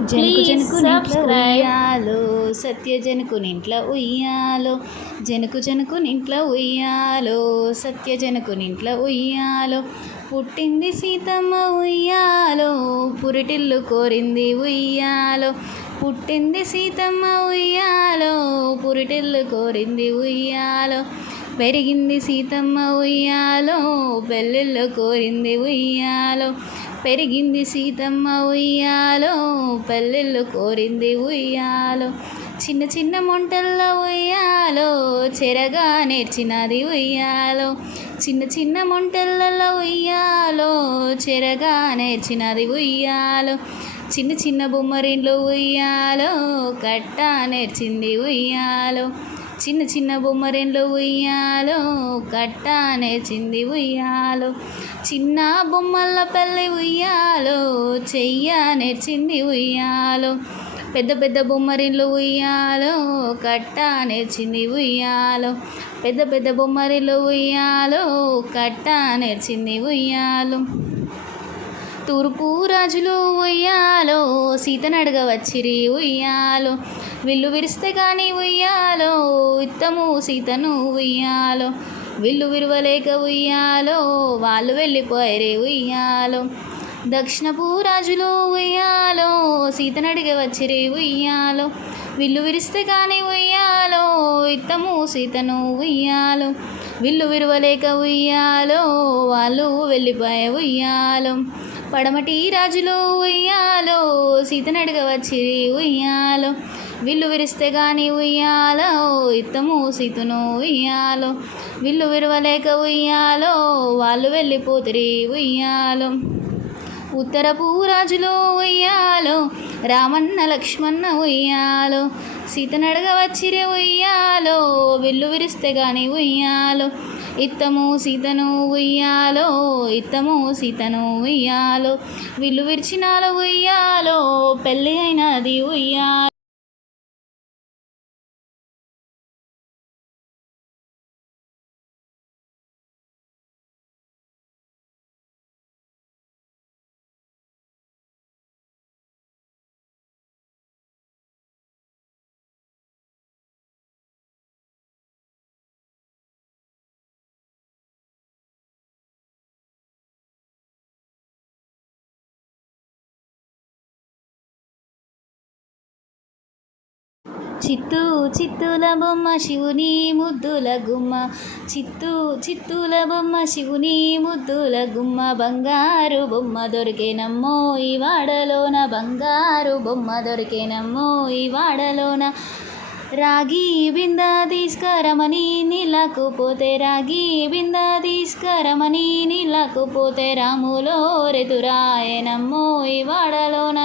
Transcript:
జనకు Please జనకునింట్ల subscribe. ఉయ్యాలో, సత్య జనకునింట్ల ఉయ్యాలో, జనకు జనకునింట్ల ఉయ్యాలో, సత్య జనకునింట్ల ఉయ్యాలో, పుట్టింది సీతమ్మ ఉయ్యాలో, పురిటిల్లు కోరింది ఉయ్యాలో, పుట్టింది సీతమ్మ ఉయ్యాలో, పురిటిల్లు కోరింది ఉయ్యాలో, పెరిగింది సీతమ్మ ఉయ్యాలో, పెళ్ళిళ్ళు కోరింది ఉయ్యాలో, పెరిగింది సీతమ్మ ఉయ్యాలో, పెళ్ళిళ్ళు కోరింది ఉయ్యాలో, చిన్న చిన్న మొంటల్లో ఉయ్యాలో, చెరగా నేర్చినది ఉయ్యాలో, చిన్న చిన్న మొంటలలో ఉయ్యాలో, చెరగా నేర్చినది ఉయ్యాలో, చిన్న చిన్న బొమ్మరిన్లు ఉయ్యాలో, కట్ట నేర్చింది ఉయ్యాలో, చిన్న చిన్న బొమ్మరిన్లు ఉయ్యాలో, కట్ట నేర్చింది ఉయ్యాలో, చిన్న బొమ్మల పల్లె ఉయ్యాలో, చెయ్య నేర్చింది ఉయ్యాలో, పెద్ద పెద్ద బొమ్మరిన్లు ఉయ్యాలో, కట్ట నేర్చింది ఉయ్యాలో, పెద్ద పెద్ద బొమ్మరిన్లు ఉయ్యాలో, కట్ట నేర్చింది ఉయ్యాలో, తూర్పు రాజులు ఉయ్యాలో, సీతనడగ వచ్చిరి ఉయ్యాలో, విల్లు విరిస్తే కానీ ఉయ్యాలో, ఇత్తము సీతను ఉయ్యాలో, విల్లు విరవలేక ఉయ్యాలో, వాళ్ళు వెళ్ళిపోయారే ఉయ్యాలో, దక్షిణపు రాజులు ఉయ్యాలో, సీతనడిగ వచ్చిరి ఉయ్యాలో, విల్లు విరిస్తే కానీ ఉయ్యాలో, ఇత్తము సీతను ఉయ్యాలో, విల్లు విరవలేక ఉయ్యాలో, వాళ్ళు వెళ్ళిపోయే ఉయ్యాలో, పడమటి రాజులు ఉయ్యాలో, సీతనడిగ వచ్చిరి ఉయ్యాలో, విల్లు విరిస్తే కానీ ఉయ్యాలో, ఇత్తము సీతను ఉయ్యాలో, విల్లు విరవలేక ఉయ్యాలో, వాళ్ళు వెళ్ళిపోతిరి ఉయ్యాలో, ఉత్తరపు రాజులు ఉయ్యాలో, రామన్న లక్ష్మణ ఉయ్యాలో, సీతనడగ వచ్చిరే ఉయ్యాలో, విల్లు విరిస్తే కానీ ఉయ్యాలో, ఇత్తము సీతను ఉయ్యాలో, ఇత్తము సీతను ఉయ్యాలో, విల్లు విరిచినాలో ఉయ్యాలో, పెళ్ళి అయినది ఉయ్యాలో. చిత్తూ చిత్తూల బొమ్మ శివుని ముద్దుల గుమ్మ, చిత్తూ చిత్తూల బొమ్మ శివుని ముద్దుల గుమ్మ, బంగారు బొమ్మ దొరికేనమ్మో ఈ వాడలోన, బంగారు బొమ్మ దొరికేనమ్మో ఈ వాడలోన, రాగి బింద తీసుకరమని నీళ్ళకు పోతే, రాగి బింద తీసుకరమని నీళ్ళకు పోతే, రాములో రెతురాయనమ్మో ఈ వాడలోన.